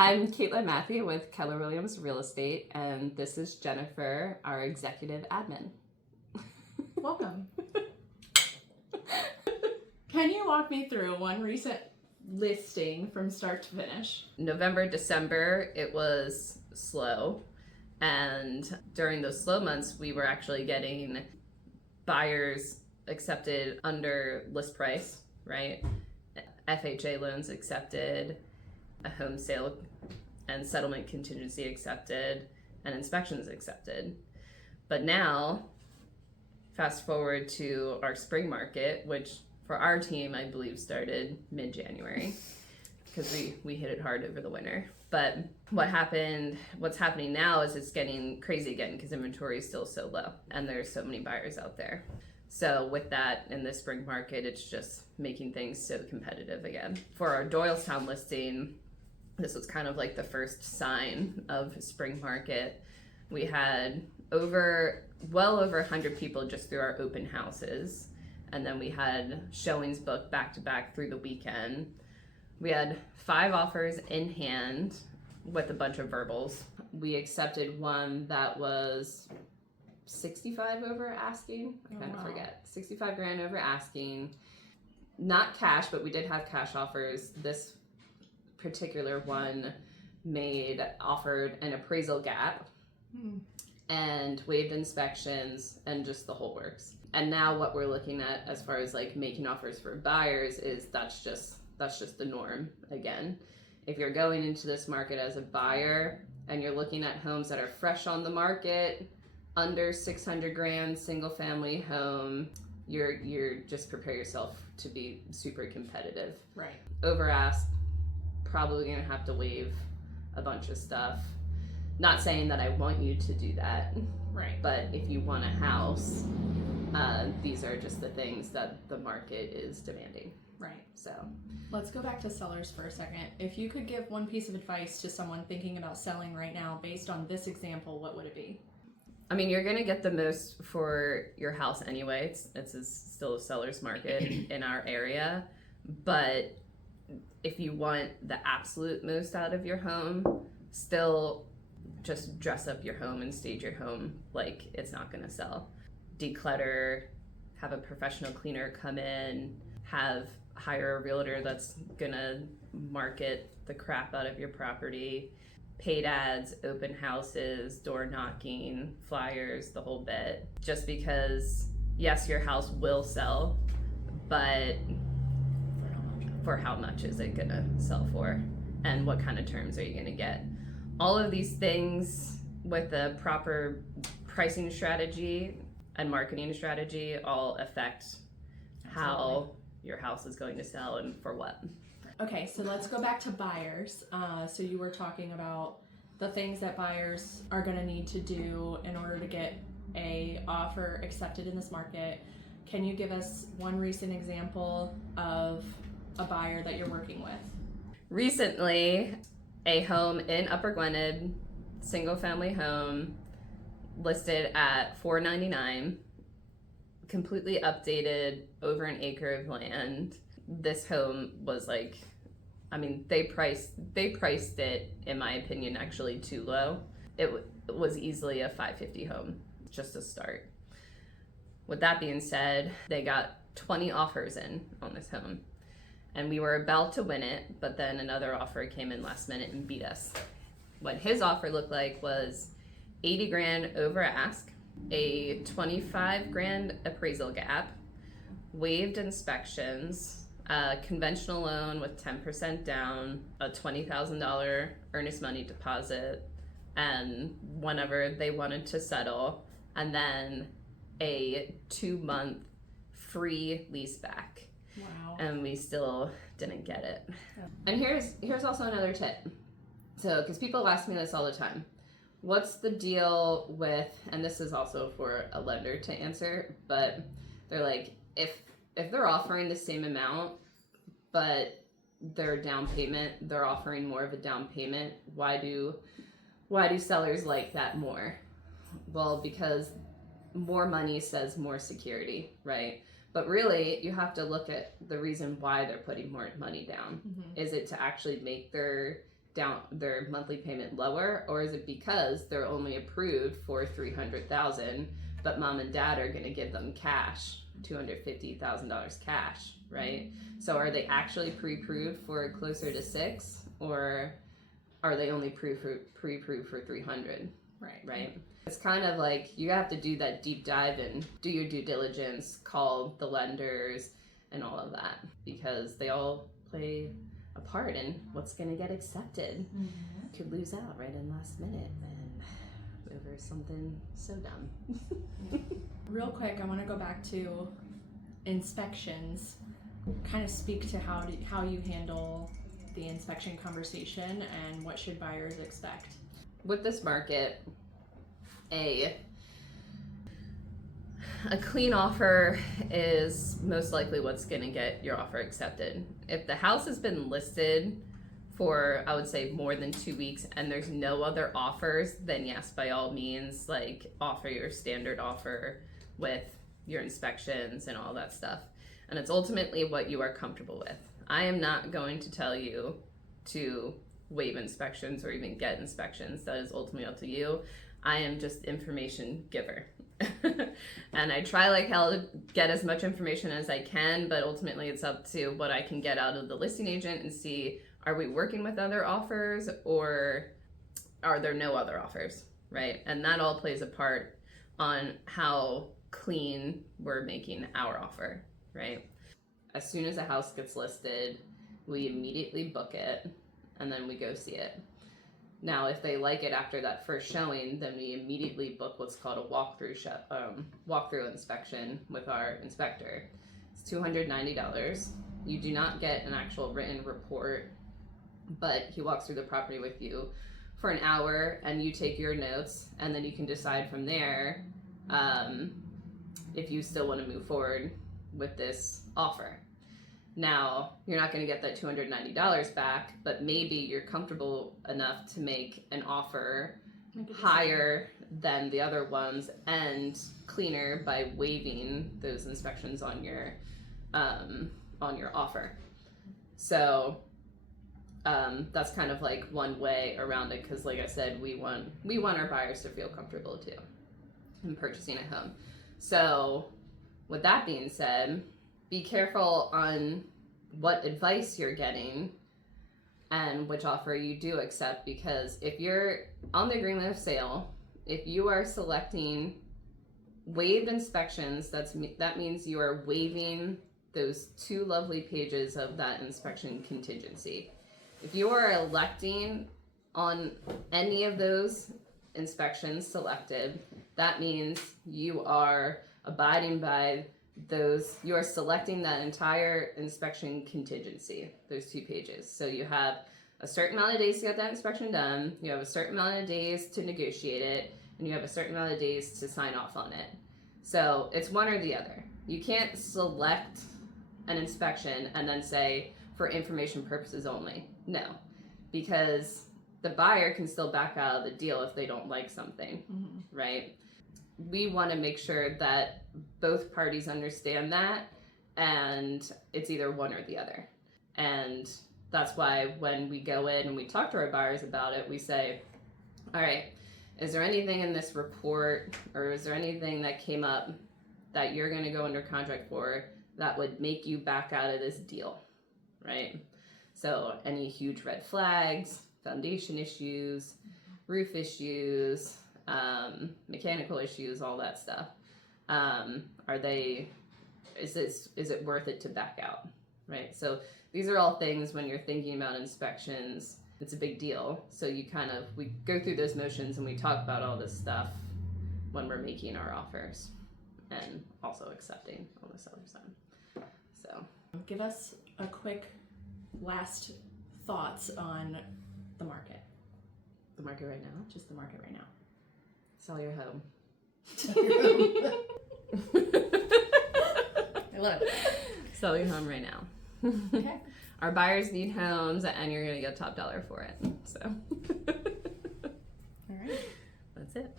I'm Katelyn Mathe with Keller Williams Real Estate, and this is Jennifer, our executive admin. Welcome. Can you walk me through one recent listing from start to finish? November, December, it was slow. And during those slow months, we were actually getting buyers accepted under list price, right? FHA loans accepted, a home sale and settlement contingency accepted, and inspections accepted. But now, fast forward to our spring market, which for our team, I believe started mid-January because we hit it hard over the winter. But what's happening now is it's getting crazy again because inventory is still so low and there's so many buyers out there. So with that, in the spring market, it's just making things so competitive again. For our Doylestown listing, this was kind of like the first sign of spring market. We had well over 100 people just through our open houses. And then we had showings booked back to back through the weekend. We had 5 offers in hand with a bunch of verbals. We accepted one that was 65 over asking. I kind of forget. 65 grand over asking. Not cash, but we did have cash offers. This particular one offered an appraisal gap and waived inspections and just the whole works. And now what we're looking at as far as like making offers for buyers is that's just the norm again. If you're going into this market as a buyer and you're looking at homes that are fresh on the market, under 600 grand, single family home, you're just prepare yourself to be super competitive. Right. Over ask, probably gonna have to waive a bunch of stuff. Not saying that I want you to do that. Right. But if you want a house, these are just the things that the market is demanding. Right. So let's go back to sellers for a second. If you could give one piece of advice to someone thinking about selling right now based on this example, what would it be? I mean, you're gonna get the most for your house anyway. It's still a seller's market in our area, but if you want the absolute most out of your home, still just dress up your home and stage your home like it's not gonna sell. Declutter, have a professional cleaner come in, hire a realtor that's gonna market the crap out of your property, paid ads, open houses, door knocking, flyers, the whole bit. Just because, yes, your house will sell, but for how much is it gonna sell for? And what kind of terms are you gonna get? All of these things with the proper pricing strategy and marketing strategy all affect how your house is going to sell and for what. Okay, so let's go back to buyers. So you were talking about the things that buyers are going to need to do in order to get a offer accepted in this market. Can you give us one recent example of a buyer that you're working with? Recently, a home in Upper Gwinnett, single family home, listed at $499, completely updated, over an acre of land. This home was like, I mean, they priced it, in my opinion, actually too low. It was easily a $550 home, just to start. With that being said, they got 20 offers in on this home. And we were about to win it, but then another offer came in last minute and beat us. What his offer looked like was 80 grand over ask, a 25 grand appraisal gap, waived inspections, a conventional loan with 10% down, a $20,000 earnest money deposit, and whenever they wanted to settle, and then a 2-month free lease back. Wow. And we still didn't get it. Yeah. And here's also another tip. So, because people ask me this all the time, what's the deal with, and this is also for a lender to answer, but they're like, if they're offering the same amount, but their down payment, they're offering more of a down payment, why do sellers like that more? Well, because more money says more security, right? But really, you have to look at the reason why they're putting more money down. Mm-hmm. Is it to actually make their their monthly payment lower, or is it because they're only approved for $300,000, but mom and dad are going to give them cash, $250,000 cash, right? So are they actually pre-approved for closer to 6, or are they only pre-approved for 300? Right. It's kind of like you have to do that deep dive and do your due diligence, call the lenders and all of that, because they all play a part in what's going to get accepted. Mm-hmm. Could lose out right in last minute and over something so dumb. Real quick, I want to go back to inspections. Kind of speak to how you handle the inspection conversation and what should buyers expect. With this market, a clean offer is most likely what's going to get your offer accepted. If the house has been listed for, I would say, more than 2 weeks and there's no other offers, then yes, by all means, like, offer your standard offer with your inspections and all that stuff. And it's ultimately what you are comfortable with. I am not going to tell you to waive inspections or even get inspections. That is ultimately up to you. I am just information giver. And I try like hell to get as much information as I can, but ultimately it's up to what I can get out of the listing agent and see, are we working with other offers or are there no other offers, right? And that all plays a part on how clean we're making our offer, right? As soon as a house gets listed, we immediately book it and then we go see it. Now, if they like it after that first showing, then we immediately book what's called a walkthrough inspection with our inspector. It's $290. You do not get an actual written report, but he walks through the property with you for an hour and you take your notes, and then you can decide from there if you still want to move forward with this offer. Now, you're not going to get that $290 back, but maybe you're comfortable enough to make an offer higher than the other ones and cleaner by waiving those inspections on your offer. So that's kind of like one way around it, because like I said, we want our buyers to feel comfortable too in purchasing a home. So with that being said, be careful on what advice you're getting and which offer you do accept, because if you're on the agreement of sale, if you are selecting waived inspections, that means you are waiving those 2 lovely pages of that inspection contingency. If you are electing on any of those inspections selected, that means you are abiding by those, you are selecting that entire inspection contingency, those 2 pages. So you have a certain amount of days to get that inspection done, you have a certain amount of days to negotiate it, and you have a certain amount of days to sign off on it. So it's one or the other. You can't select an inspection and then say, for information purposes only. No, because the buyer can still back out of the deal if they don't like something, right? We want to make sure that both parties understand that, and it's either one or the other. And that's why when we go in and we talk to our buyers about it, we say, all right, is there anything in this report, or is there anything that came up that you're going to go under contract for that would make you back out of this deal, right? So any huge red flags, foundation issues, roof issues, mechanical issues, all that stuff. Is it worth it to back out, right? So these are all things when you're thinking about inspections, it's a big deal. So we go through those motions and we talk about all this stuff when we're making our offers and also accepting on the seller's side. So give us a quick last thoughts on the market. The market right now? Just the market right now. Sell your home. I love it. Sell your home right now. Okay. Our buyers need homes, and you're going to get top dollar for it. So, all right. That's it.